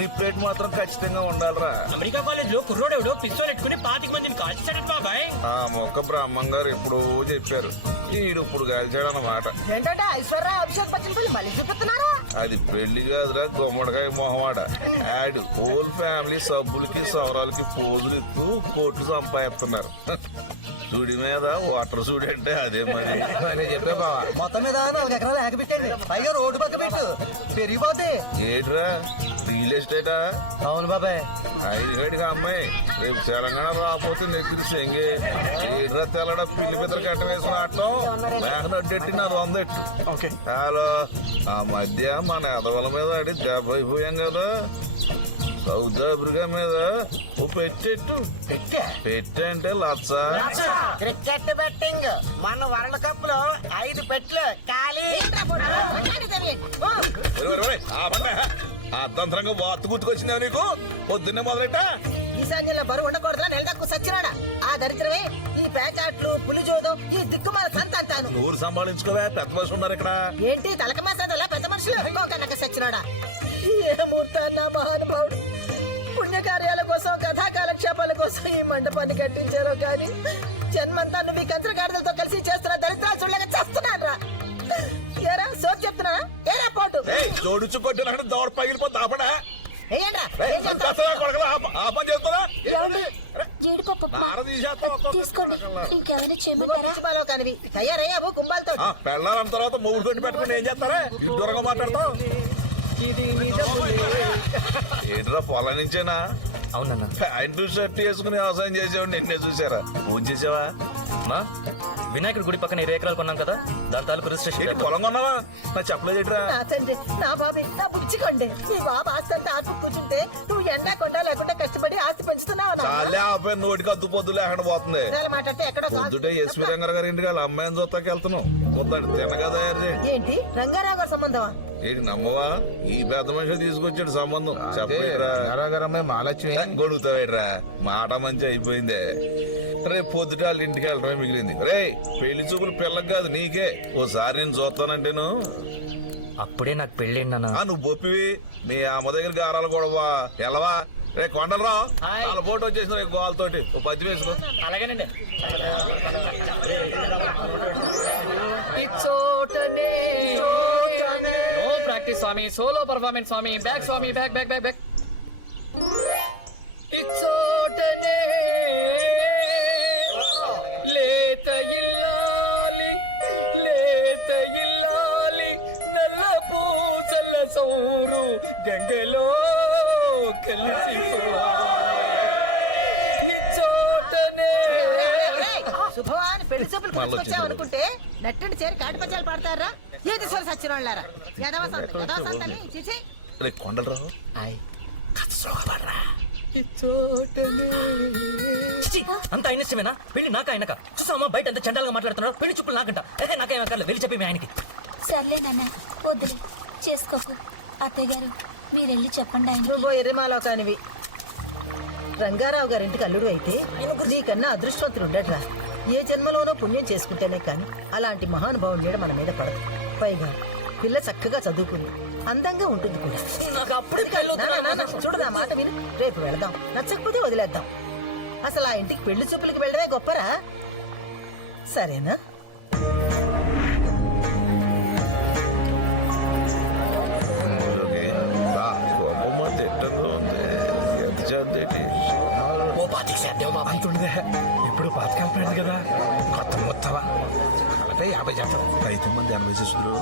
Grip rate మాత్రం ఖచ్చితంగా ఉండాలిరా. అమెరికా కాలేజ్ లో కుర్రోడెవడో పిస్తోల్ ఎట్టుకుని 25 మందిని కాల్చాడు బాబాయ్. ఆ మొక్క బ్రహ్మం గారు ఎప్పుడో చెప్పారు, ఈడు ఇప్పుడు కాల్చాడు అన్నమాట. ఏంటంటే ఐశ్వర్య అభిషేక్ బచ్చన్ పిల్లలు మళ్ళీ చూపిస్తున్నారా? అది పెళ్లి కాదురా, గుమ్మడికాయ మొహమాట. యాడ్ హోల్ ఫ్యామిలీ సబ్బులకి సౌరాలకి పోజులు ఇస్తూ కోట్లు సంపాదిస్తున్నారు. సుడి మీద వాటర్ సుడి అంటే అదే మరి. చెప్పే బావా, మొత్తం మీద 4 ఎకరాలు ఆగబెట్టండి, పైగా రోడ్డు పక్క పెట్టు, పెరిగిపోతే. ఏట్రా రియల్ ఎస్టేటా? అవును బాబాయ్. 5 గడికి అమ్మాయి రేపు తెలంగాణ రాకపోతే నెగ్గిరి సెంగే. ఏట్రా తెల్లడ పిల్లి పిద్దరు కట్ట వేసుకుని ఆడటం మేకను అడ్డెట్టి నాది 100 ఎట్టు. ఓకే. హలో, ఆ మధ్య మన ఎదవల మీద అడి దెబ్బ అయిపోయాం కదా. సౌత్ ఆఫ్రికా మీద ఓ పెట్టెట్టు. పెట్టంటే లచ్చ. క్రికెట్ బెట్టింగ్ మన వరల్డ్ కప్ లో 5 పెట్లు ఖాళీ. అర్థంతరంగా వార్త గుర్తుకొచ్చిందా నీకు? పొద్దున్నే మొదలెట్టా ఈశాన్యంలో బరువు ఉండకూడదా? నెలదక్కు సచ్చినాడా ఆ దరిద్రమే. ఈ పేచాట్లు పులిజోదం ఈ దిక్కుమాల సంతాను. నూరు సంభాళించుకోవా, పెద్ద మనుషులు ఉన్నారు ఇక్కడ. ఏంటి తలక మేసలా పెద్ద మనుషులు ఇంకొక సచ్చినాడా? ఏమూర్తా మహానుభావుడు పుణ్యకార్యాల కోసం కథా కాలక్షేపాల కోసం ఈ మండపాన్ని కట్టించారో గాని జన్మంతా నువ్వు ఈ కంచరగాడిదలతో కలిసి చేస్తున్న దరిద్రాలు చూడలేక చేస్తున్నాను రా. ఏరా సోప్ చెప్తున్నా? ఏరా పోటు జోడుచు కొట్టిన దోడ పగిలిపోతే ఆపడా. తయారయ్యావు కుంభాలతో. పెళ్ళాలన్న తర్వాత మూడు పెట్టి పెట్టుకుని ఏం చేస్తారా? దూరంగా మాట్లాడతావు. ఏంట్రా పొలం నుంచేనా? అవునన్నా. ప్యాంటు షర్ట్ వేసుకుని వ్యవసాయం చేసేవాడిని నిన్నే చూసారా? ఫోన్ చేసావా? వినాయకుడి గుడి పక్కన 20 ఎకరాలు కొన్నాం కదా, దాని తాలూకు రిజిస్ట్రేషన్. పొలం కొన్నావా? నా చెప్పలేదురా. నా తండ్రి నా బాబు నా బుచ్చికోండి. నీ బాబు ఆస్తి అంతా ఆకు కూర్చుంటే నువ్వు ఎండా కొండా లేకుండా కష్టపడి ఆస్తి పెంచుతున్నావు. చాలే ఆపై నోటికి అద్దు పొద్దు లేకుండా పోతుంది. మాట్లాడితే ఎక్కడో పొద్దుటే ఎస్వి రంగారావు గారి ఇంటికి వాళ్ళ అమ్మాయిని చూస్తాకి వెళ్తున్నాం. మొత్తం తిన్నగా తయారు చేయండి. ఏంటి రంగారావు గారి సంబంధమా? ఏంటి నమ్మవా? ఈ పెద్ద మనిషి తీసుకొచ్చాడు సంబంధం. చెప్పరా మహాలక్ష్మి గొడుగుతావేట్రా? మాట మంచి అయిపోయిందే. రేపు పొద్దుట వాళ్ళ ఇంటికి వెళ్ళడమే మిగిలింది. రే పెళ్లి చూపులు పిల్లకి కాదు నీకే. ఓసారి నేను చూస్తానంటేను. అప్పుడే నాకు పెళ్ళి నువ్వు బొప్పివి. మీ అమ్మ దగ్గర గారాలు కూడా ఎలవా? రే కొండలరావు వాళ్ళ ఫోటో వచ్చేసిన గోళ్ళతోటి ఓ 10 వేసుకో. అలాగేనండి. నో ప్రాక్టీస్ స్వామి, సోలో పర్ఫార్మెన్స్ స్వామి, బ్యాక్ స్వామి, బ్యాక్ బ్యాక్ బ్యాక్ బ్యాక్. ఇచ్చోటనే లేత ఇల్లాలి, లేత ఇల్లాలి, నల్ల పూసల సౌరు గంగలో కలిసి శుభవాన్ పెళ్లి చూపులు తీసుకొచ్చావు అనుకుంటే నట్టండి చేరి కాటిపచ్చాలు పాడతారా? ఏది సొర సచ్చిన వాళ్ళారా? కొండలరావు అంత అయినమేనా? పెళ్లి నాక ఆయనక చూసామా? బయట ఎంత చండాలుగా మాట్లాడుతున్నాడు. పెళ్లి చూపులు నాకంట. అయితే నాకేమక్కర్లేదు, వెళ్ళి చెప్పి మీ ఆయనకి. సర్లే నాన్న, వద్దులే, చేసుకోకు. అత్తయ్య గారు మీరెళ్ళి చెప్పండి ఆయన. నువ్వు ఎర్రమాలో కానివి. రంగారావు గారింటికి అల్లుడు అయితే నీకన్నా అదృష్టవంతులు ఉండట్రా. ఏ జన్మలోనో పుణ్యం చేసుకుంటేనే కాని అలాంటి మహానుభావుని నీడ మన మీద పడదు. పైగా పిల్ల చక్కగా చదువుకుంది, అందంగా ఉంటుంది కూడా. చూడు నా మాట విని రేపు వెళదాం, నచ్చకపోతే వదిలేద్దాం. అసలు ఆ ఇంటికి పెళ్లి చూపులకి వెళ్ళడమే గొప్పరా? సరేనా? ఇప్పుడు పాతకాలం ఫ్రెండ్ కదా, కొత్త మొత్తవా అంటే 50 శాతం. 5 మంది 80 చేస్తున్నారు.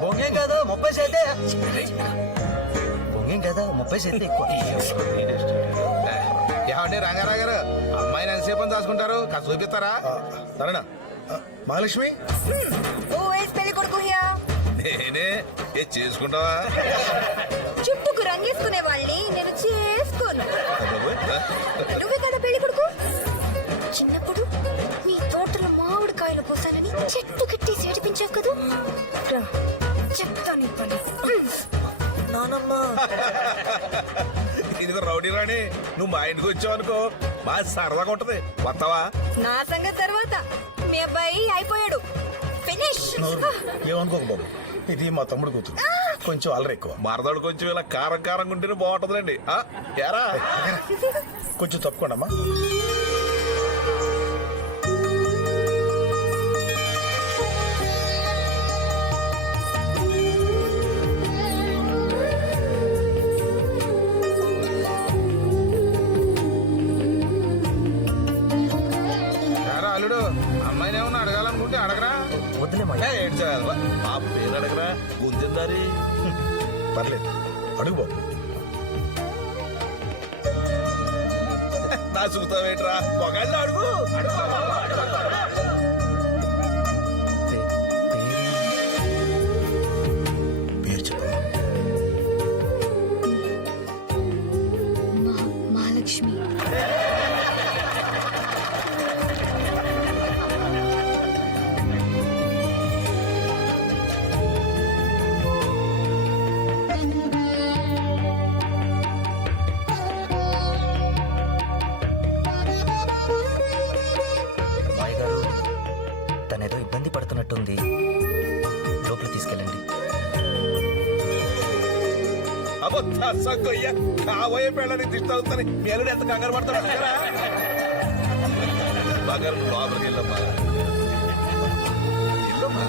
బొంగేం కాదు 30 శాతే. బొంగేం కదా 30 శాతం ఎక్కువ. ఏమంటే రంగారావు గారు అమ్మాయిని ఎంతసేపు దాచుకుంటారు? కాస్త చూపిస్తారా? సరేనా? మహాలక్ష్మి పెళ్లి కొడుకు నేనే చేసుకుంటావా? చుట్టూకు రంగేసుకునే వాళ్ళని నేను చేసుకోను. నువ్వే కదా పెళ్లి కొడుకు. చిన్నప్పుడు మీ తోటలో మామిడికాయలు కోసానని చెట్టు కట్టేసి ఏడిపించావు కదా, చెప్తాను పని. నానమ్మా ఇదిగో రౌడీ రాణి, నువ్వు మా ఇంటికి వచ్చావు అనుకో, బాగా సరదాగా ఉంటది. వస్తావా? నా సంగతి తర్వాత మీ అబ్బాయి అయిపోయాడు. ఫినిష్. ఏమనుకోక బాబు, ఇది మా తమ్ముడు కూతురు, కొంచెం అల్లరి ఎక్కువ. మరదడు కొంచెం ఇలా కారం కారంగా ఉంటేనే బాగుంటుందండి. ఎరా కొంచెం తప్పుకోండి అమ్మా. ఎరా అల్లుడు, అమ్మాయిని ఏమన్నా అడగాలనుకుంటే అడగరా. వద్దులే మాయా. ఏడ్చాలి ఆ పేరు అడగరా. గుంజిందారి పర్లేదు, అడుగు బాబు. నా చూస్తావేట్రా, పొగాళ్ళు అడుగు. పేరు చెప్పమ్మా. మహాలక్ష్మి. మాయ గారు, తనేదో ఇబ్బంది పడుతున్నట్టుంది, లోపల తీసుకెళ్ళండి. అబ్బో సగ్గొయ్య, కాబోయే పెళ్ళని దిష్ట అవుతాని మీ అల్లుడు ఎంత కంగారు పడతాడు అడగరా. బాగారు లోపలికి వెళ్ళమ్మా. ఇల్లమ్మా.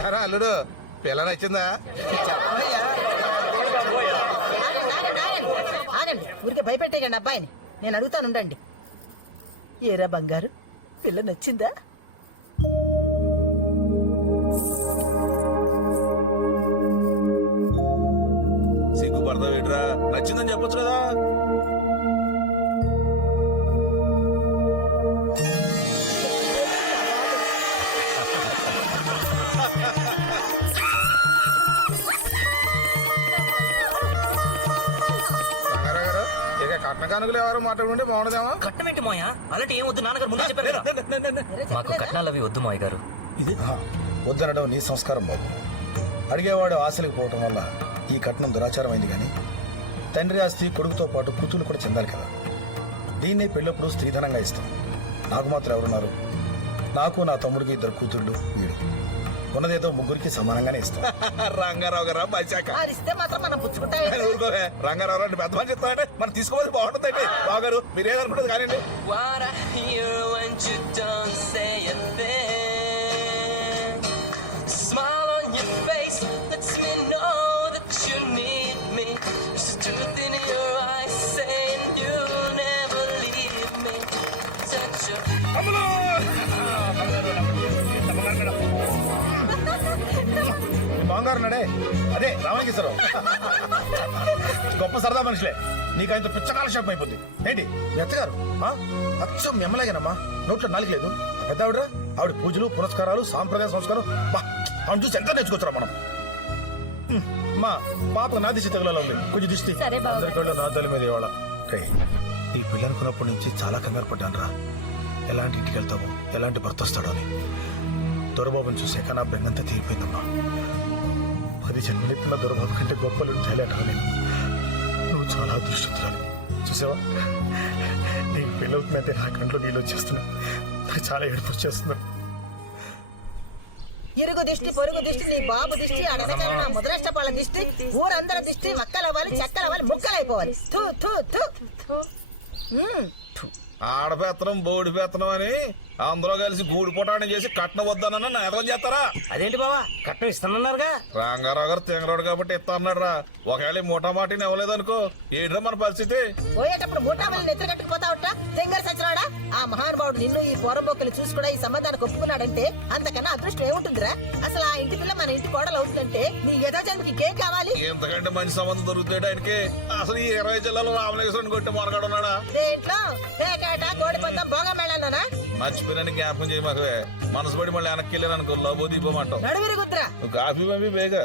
ఎరా అల్లుడు, పిల్ల నచ్చిందా? ఆగండి, ఊరికే భయపెట్టేయండి అబ్బాయిని. నేను అడుగుతాను, ఉండండి. ఏరా బంగారు, పిల్ల నచ్చిందా? సిగ్గుపడతావేట్రా, నచ్చిందని చెప్పొచ్చు కదా. ఇక కట్న కానుకలు ఎవరు మాట్లాడుకుంటే బాగుండదేమో. కట్నం ఏంటి మాయా? అలాంటి ఏం వద్దు, నాన్నగారు ముందే చెప్పారు కదా. మాకు కట్నాలు అవి వద్దు మాయ గారు. వద్దనడం నీ సంస్కారం బాబు. అడిగేవాడు ఆశలకు పోవటం వల్ల ఈ కట్నం దురాచారం అయింది. కానీ తండ్రి ఆస్తి కొడుకుతో పాటు కూతురు కూడా చెందాలి కదా. దీన్నే పెళ్ళప్పుడు స్త్రీధనంగా ఇస్తాం. నాకు మాత్రం ఎవరున్నారు? నాకు నా తమ్ముడికి 2 కూతుళ్ళు, వీడు. ఉన్నదేదో ముగ్గురికి సమానంగానే ఇస్తాం. రంగారావు గారా బచ్చాక ఇస్తే మాత్రం మనం పుచ్చుకుంటా. ఊరుకోవే. రంగారావు గారు పెద్ద మంది చెప్తామంటే మనం తీసుకోవాలి బాగుంటుందండి. బాగారు మీరేదనుకుంటుంది కానీ. What I hear when you don't say a thing. Smile on your face lets me know that you need me. There's truth in your eyes saying you'll never leave me. Touch your బంగారు నడే, అదే రామలింగేశ్వరరావు. గొప్ప సరదా మనుషులే. నీకు ఆయనతో పిచ్చకాల shop అయిపోద్ది. ఏంటి మెచ్చగారు అచ్చం ఎమ్మలేగానమ్మా, నోట్లో నాలుగు లేదు. పెద్ద ఆవిడ, ఆవిడ పూజలు పురస్కారాలు సాంప్రదాయ సంస్కారం ఆవిడ చూసి ఎంత నేర్చుకోవచ్చురా మనం. మా పాప నా దిష్టి తగులలో ఉంది, కొంచెం దిష్టి. అందరికీ నా తల్లి మీద ఇవాళ ఈ పిల్లనుకున్నప్పటి నుంచి చాలా కంగారు పడ్డాను రా. ఎలాంటి ఇంటికి వెళ్తామో, ఎలాంటి భర్త వస్తాడో అని. దొరబాబుని చూసాక నా బెంగంతా తీరిపోయిందమ్మా. 10 జన్మలెత్తిన దొరబాబు కంటే గొప్పలు చేయలేటరా నేను. నువ్వు చాలా అదృష్టవంతురాలు. చూసావా, నీకు పెళ్ళవుతుందంటే నా కంట్లో నీళ్ళు వచ్చేస్తున్నా. నాకు చాలా ఏడుపు వచ్చేస్తున్నాను. ఇరుగు దిష్టి, పొరుగు దిష్టి, నీ బాబు దిష్టి, అడగగా నా ముద్రష్టపాళ్ళ దిష్టి, ఊరందరి దిష్టి వక్కలవ్వాలి, చెక్కలవ్వాలి, ముక్కలైపోవాలి. థూ థూ థూ. ఆడపేత్తనం బోడి పేత్తనం అని అందరూ కలిసి గూడు పుటాణి చేసి కట్న వద్దనన్నా నేతం చేస్తారా? అదేంటి బావా, కట్నం ఇస్తానన్నారుగా. రంగారావు గారు తెంగరాడు కాబట్టి ఇస్తా అన్నాడు రా. ఒకవేళ మూటా మాటిని ఇవ్వలేదనుకో, ఏంట్రా మన పరిస్థితి? పోయేటప్పుడు మూటామల్ని నెత్తురు కట్టుకుపోతా ఉంటా తెంగర సచ్చినాడా. ఆ మహానుభావుడు నిన్ను ఈ పోరంబొక్కలు చూసి కూడా ఈ సంబంధానికి ఒప్పుకున్నాడంటే అంతకన్నా అదృష్టం ఏముంటుందిరా? అసలు ఆ ఇంటి పిల్ల మన ఇంటి కోడలు అవుతుందంటే నీ యథాజన్మకి ఇంకేం కావాలి? ఎంతకంటే మంచి సంబంధం దొరుకుతాడు ఆయనకి. అసలు ఈ 20 జిల్లాలో రామలింగేశ్వరుని కొట్టి మొనగాడు ఉన్నాడా? దేంట్లో పేకాట, కోడి పందం, భోగ మేళానా? మర్చిపోయినని జ్ఞాపకం చేయి మాకు. మనసు పడి మళ్ళీ వెనక్కి వెళ్ళాను అనుకో, లోబో దీపమంటావు. నడువిరుగుద్రా. కాఫీ పంపి బేగా.